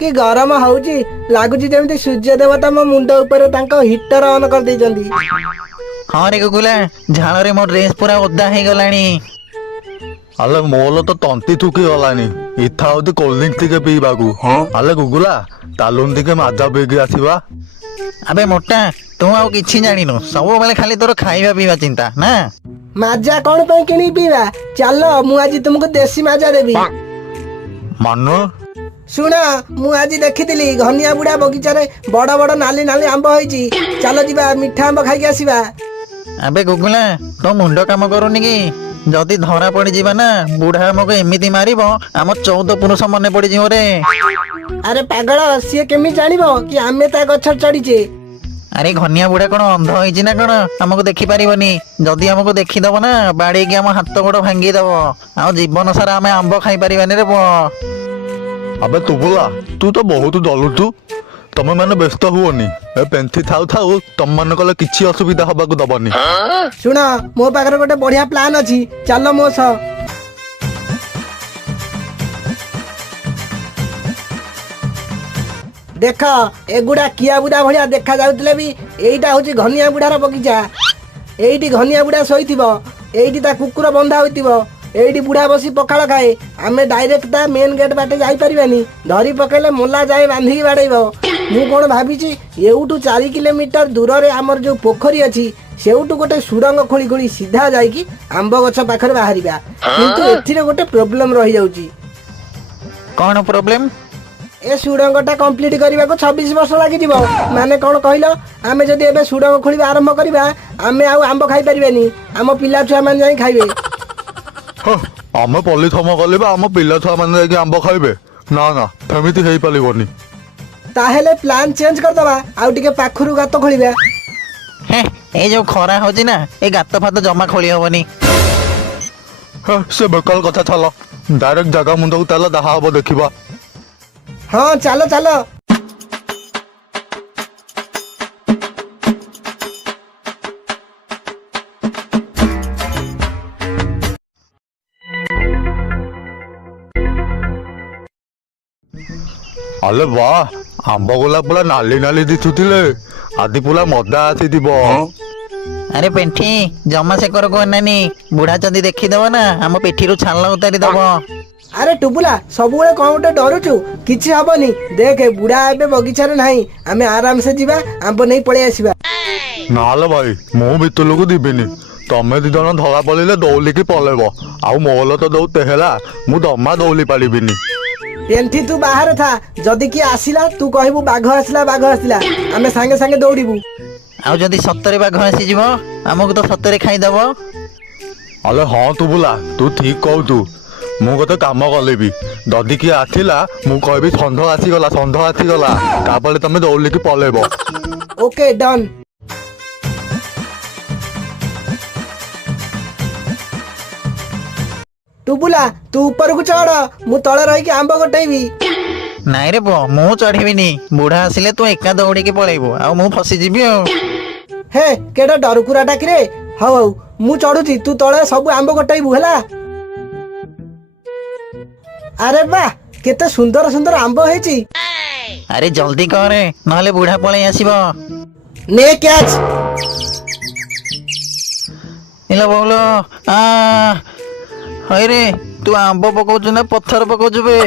कि गरम हौची लागुची जेमिति सूर्य देवता मो मुंड ऊपर तांको हीटर ऑन कर देइचंदी। हाँ रे गुगुला झाल रे मो ड्रेस पूरा ओदा हो गलानी। अले मोल तो तंती थुकी गलानी इच्छा होती कोल्ड ड्रिंक टिके पीबाकू। अले गुगुला तालुन टिके माजा पीकी आसीबा। अबे मोटा तू आउ किछि जानिनु सब बेले खाली तोर खाइबा पीवा चिंता ना। माजा कौन पे किनी पीवा चलो मु आज तुमको देसी माजा देबी। मानो सुन मु आज देखिथिली घनिया बुढ़ा बगीचा रे बड़ बड़ नाली नाली आंब होईची चलो जिबा मिठा आंब खाइके आसीबा। अबे गुगुला तो मुंड काम करूनी कि जदि धरा पड़ी जीवा ना बुढ़ा हमको एमिति मारिबो आम 14 पुरुष मने पड़ी जीव रे। अरे पागल सी केमी जानिबो कि आमे ता गछ चढ़ीचे। अरे घनिया बुढ़ा कौन अंध होइछि ना कौन हमको देखि पारिबनी जदि हमको देखिदब ना बाड़ी के हम हाथ गोड़ भांगी दब आ जीवन सारा आमे आंब खाई पारिबानी रे पुओ। अबे तुबुला तू तो बहुत डलुतु तमे माने व्यस्त हुओनी ए पेंथी थाउ थाउ तम मन कले किछि असुविधा हबाकू दबनी। सुन मो पाखरे गोटे बढ़िया प्लान अछि चलो मो स। देख एगुड़ा किया बुढ़ा भलिया देखा जाउतले भी एईटा होची घनिया बुढ़ार बगीचा। एईटी घनिया बुढ़ा सोईथिबो एईटी ता कुकुर बंधा होइथिबो एईटी बुढ़ा बसी पखाळ खाए आमे डायरेक्ट ता मेन गेट बाटे जाई परिबानी धरी पकेले मोला जाए बांधी बाड़ेइबो। मु कोन भाबिची एउटू 4 किलोमीटर दूर रे हमर जो पोखरी अछि सेउटू गोटे सुरंग खोली खोली सीधा जाईकी आंब गछ पाखरे बाहरिबा किंतु एथिरे गोटे प्रॉब्लम रहि जाउची। कौन प्रॉब्लम? ए सुरंगटा कंप्लीट करने को 26 वर्ष लगी माने कौन कहल आमे जदि एबे सुरंग खोलिबा आरंभ करिबा आमे आउ आंब खाई परिबानी आम पिला छुआ मान जाई खाइबे। आमे पॉलिथम कलिबा आम पिला छुआ माने जाई आंब खाइबे ना ना फेमिति हेई पालिबोनी। ताहेले प्लान चेंज कर दबा आउ टिके पाखरु गात खोलिबा। हे ए जो खरा होची ना ए गात फात जमा खोली हबनी। से बेकल कथा छाल डायरेक्ट जगह मुंडक ताला दहा हबो देखिबा। हाँ चलो चलो अले वाह आंब गोला पूरा नाली नाली दिथुतिले आदि पूरा मजा आसीथिबो। अरे पेंठी जमा से कर को नानी बुढ़ा जदि देखिदब ना आम पेठीरु छाल उतारी दब। अरे टुबुला सबुले कौन गोटे डरुचु किछि हबनी देख बुढ़ा एबे बगीचा रे नाही आमे आराम से जिबा आंब नहीं पळे आसीबा। नाले भाई मु भितरକୁ दिबिनी तमे दी जण धरा पड़िले दौलिकी पलेबो आउ मोल तो दौ तेहला मु दमा दौली पालिबिनी। पेंठी तू बाहर था जदि कि आसिला तू कहबू बाघ आसिला आमे संगे संगे दौड़ीबू। आउ जदि सत्तरे बाघ आसी जीव हमको तो सत्तरे खाई दब। अले हाँ तू बुला तू ठीक कहतु मु गोटे काम कलेबी जदि किए आसिला मु कहबी षंढ आसीगला तापर तमे दौलिकी पलेबो। Okay done. टुबुला तू ऊपर को चढ़ मु तळे रही के आंब गोटेबी। नाई रे पुओ मु चढ़ीबिनी बुढ़ा आसिले तू एका दौड़ी के पळेबो आ मु फसी जीबी। हे केडा डरकुरा टाकी रे हौ हौ मु चढ़ुची तू तळे सब आंब गोटेबू हैला। अरे बा केते सुंदर सुंदर आंब हेची। अरे जल्दी करे नहले बुढ़ा पळै आसीबो। ने कैच इला बोलो आ हाय रे तू आंब पकाउछु ना पत्थर पकाउछु बे?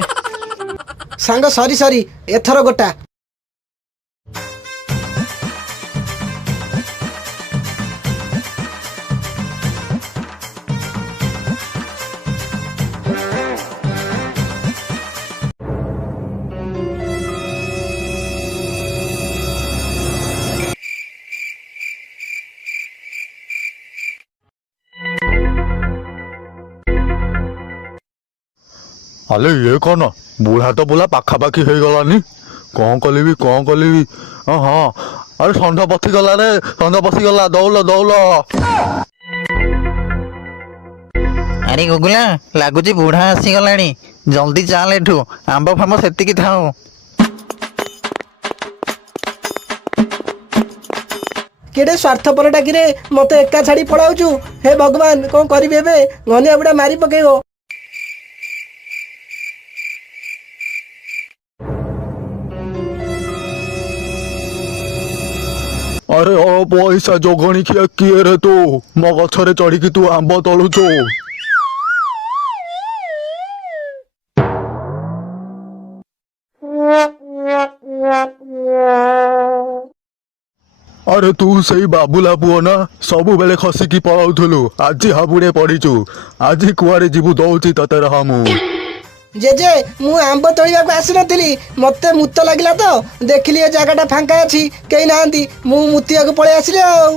सांग सरी सरी एथर गोटा। अले ये कौन बुढ़ा तो बोला पाखापाखी हो गलानी कौन कलिबी हाँ हाँ अरे षंढ पशिगला रे षंढ पशिगला दौल। अरे गुगुला लागुची बुढ़ा आसी गलानी जल्दी चाल एठू आंब फाम सेतिकी थाऊ। केडे स्वार्थपर टाकी रे मते एका छाड़ी पळाउछु। हे भगवान कौन करिबे बे घनिया बुढ़ा मारी पकेइबो। ଆରେ ପଇସା ଜଗଣି କିଏ ରେ ତୁ ମୋ ଗଛରେ ଚଢିକି ତୁ ଆମ୍ବ ତଳୁଛୁ। ଆରେ ତୁ ସେଇ ବାବୁଲା ପୁଅ ନା ସବୁବେଳେ ଖସିକି ପଳାଉଥିଲୁ ଆଜି ହାବୁଡେ ପଡିଛୁ। ଆଜି କୁଆଡେ ଯିବୁ ଦଉଛି ତତେ ରହ ମୁଁ। ଜେଜେ ମୁଁ ଆମ୍ବ ତୋଳିବାକୁ ଆସିନଥିଲି, ମତେ ମୁତ ଲାଗିଲା ତ ଦେଖିଲି ଏ ଜାଗାଟା ଫାଙ୍କା ଅଛି କେହି ନାହାନ୍ତି, ମୁଁ ମୁତିବାକୁ ପଳେଇ ଆସିଲି ଆଉ।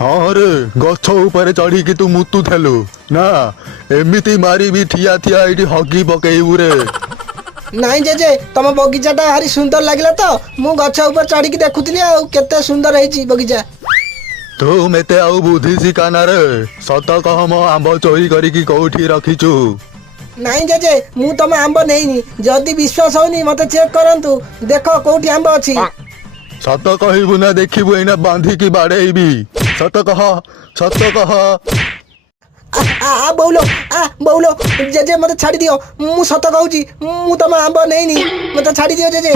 ହଁ ରେ ଗଛ ଉପରେ ଚଢିକି ତୁ ମୁତୁଥେଲୁ ନା, ଏମିତି ମାରିବି ଠିଆ ଠିଆ ଏଇଠି ହଗି ପକେଇବୁ ରେ। ନାଇଁ ଜେଜେ ତମ ବଗିଚାଟା ଭାରି ସୁନ୍ଦର ଲାଗିଲା ତ ମୁଁ ଗଛ ଉପରେ ଚଢିକି ଦେଖୁଥିଲି ଆଉ, କେତେ ସୁନ୍ଦର ହେଇଛି ବଗିଚା। ତୁ ମେତେ ଆଉ ବୁଦ୍ଧି ଶିଖାନା ରେ, ସତ କହ ମୋ ଆମ୍ବ ଚୋରି କରିକି କୋଉଠି ରଖିଛୁ? ନାଇଁ ଜେଜେ ମୁଁ ତମ ଆମ୍ବ ନେଇନି, ଯଦି ବିଶ୍ୱାସ ହଉନି ମତେ ଚେକ୍ କରନ୍ତୁ, ଦେଖ କୋଉଠି ଆମ୍ବ ଅଛି। ସତ କହିବୁ ନା ଦେଖିବୁ ଏଇନା ବାନ୍ଧିକି ବାଡେଇବି, ସତ କହ ସତ କହ। ବଉଲୋ ବଉଲୋ ଜେଜେ ମତେ ଛାଡି ଦିଅ, ମୁଁ ସତ କହୁଛି ମୁଁ ତମ ଆମ୍ବ ନେଇନି, ମତେ ଛାଡି ଦିଅ ଜେଜେ।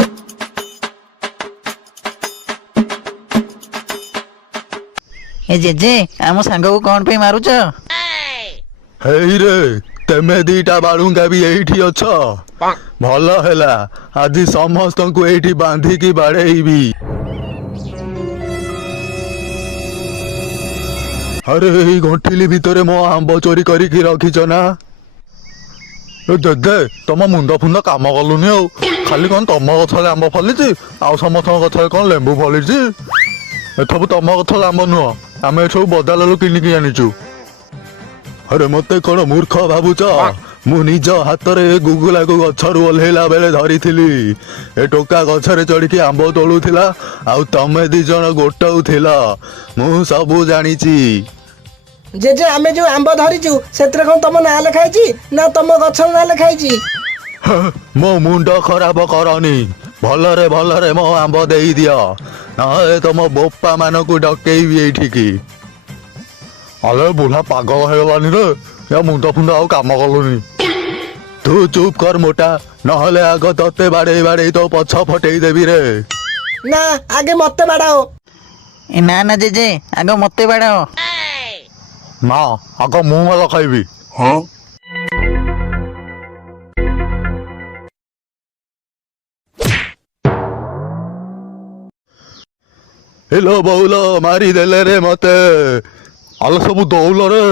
ଏ ଜେଜେ ଆମ ସାଙ୍ଗକୁ କଣ ପାଇଁ ମାରୁଛ? ହେଇରେ ତେମେ ଦିଟା ବାଳୁଙ୍ଗା ବି ଏଇଠି ଅଛ, ଭଲ ହେଲା ଆଜି ସମସ୍ତଙ୍କୁ ଏଇଠି ବାନ୍ଧିକି ବାଡେଇବି। ଆରେ ଏଇ ଗଣ୍ଠିଲି ଭିତରେ ମୋ ଆମ୍ବ ଚୋରି କରିକି ରଖିଛ ନା? ଦେ ତମ ମୁଣ୍ଡ ଫୁଣ୍ଡ କାମ କଲୁନି ଆଉ, ଖାଲି କଣ ତମ ଗଛରେ ଆମ୍ବ ଫଳିଛି ଆଉ ସମସ୍ତଙ୍କ ଗଛରେ କଣ ଲେମ୍ବୁ ଫଳିଛି? ଏସବୁ ତମ ଗଛର ଆମ୍ବ ନୁହଁ, ଆମେ ଏସବୁ ବଦାଲରୁ କିଣିକି ଆଣିଛୁ। ଆରେ ମତେ କଣ ମୂର୍ଖ ଭାବୁଛ? ମୁଁ ନିଜ ହାତରେ ଏ ଗୁଗୁଲାକୁ ଗଛରୁ ଓହ୍ଲେଇଲା ବେଳେ ଧରିଥିଲି। ଏ ଟୋକା ଗଛରେ ଚଢିକି ଆମ୍ବ ତୋଳୁଥିଲା ଆଉ ତମେ ଦି ଜଣ ଗୋଟାଉଥିଲ, ମୁଁ ସବୁ ଜାଣିଛି। ଜେଜେ ଆମେ ଯୋଉ ଆମ୍ବ ଧରିଛୁ ସେଥିରେ କଣ ତମ ନାଁ ଲେଖା ହେଇଛି ନା ତମ ଗଛର ନାଁ ଲେଖା ହେଇଛି? ମୋ ମୁଣ୍ଡ ଖରାପ କରନି, ଭଲରେ ଭଲରେ ମୋ ଆମ୍ବ ଦେଇଦିଅ, ନହେଲେ ତମ ବୋପା ମାନଙ୍କୁ ଡକେଇବି ଏଇଠିକି। ଆରେ ବୁଢା ପାଗଳ ହେଇଗଲାନି ରେ, ୟା ମୁଣ୍ଡ ଫୁଣ୍ଡ ଆଉ କାମ କଲୁନି। ତୁ ଚୁପ୍ କର ମୋଟା, ନହେଲେ ଆଗ ତତେ ବାଡେଇ ବାଡେଇ ତୋ ପଛ ଫଟେଇ ଦେବି ରେ। ନା ଆଗେ ମତେ ବାଡାଅ। ନା ନା ଜେଜେ ଆଗ ମତେ ବାଡାଅ। ନା ଆଗ ମୁଁ ମାଲ ଖାଇବି। ହଁ ହେଲୋ ବଉଲ ମାରିଦେଲେ ରେ ମତେ, ଆଲୋ ସବୁ ଦଉଲ ରେ।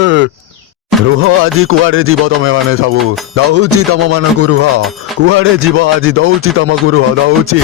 ରୁହ ଆଜି କୁଆଡେ ଯିବ ତମେ ମାନେ ସବୁ, ଦଉଛି ତମ ମାନଙ୍କୁ ରୁହ, କୁଆଡେ ଯିବ ଆଜି ଦଉଛି ତମକୁ ରୁହ ଦଉଛି।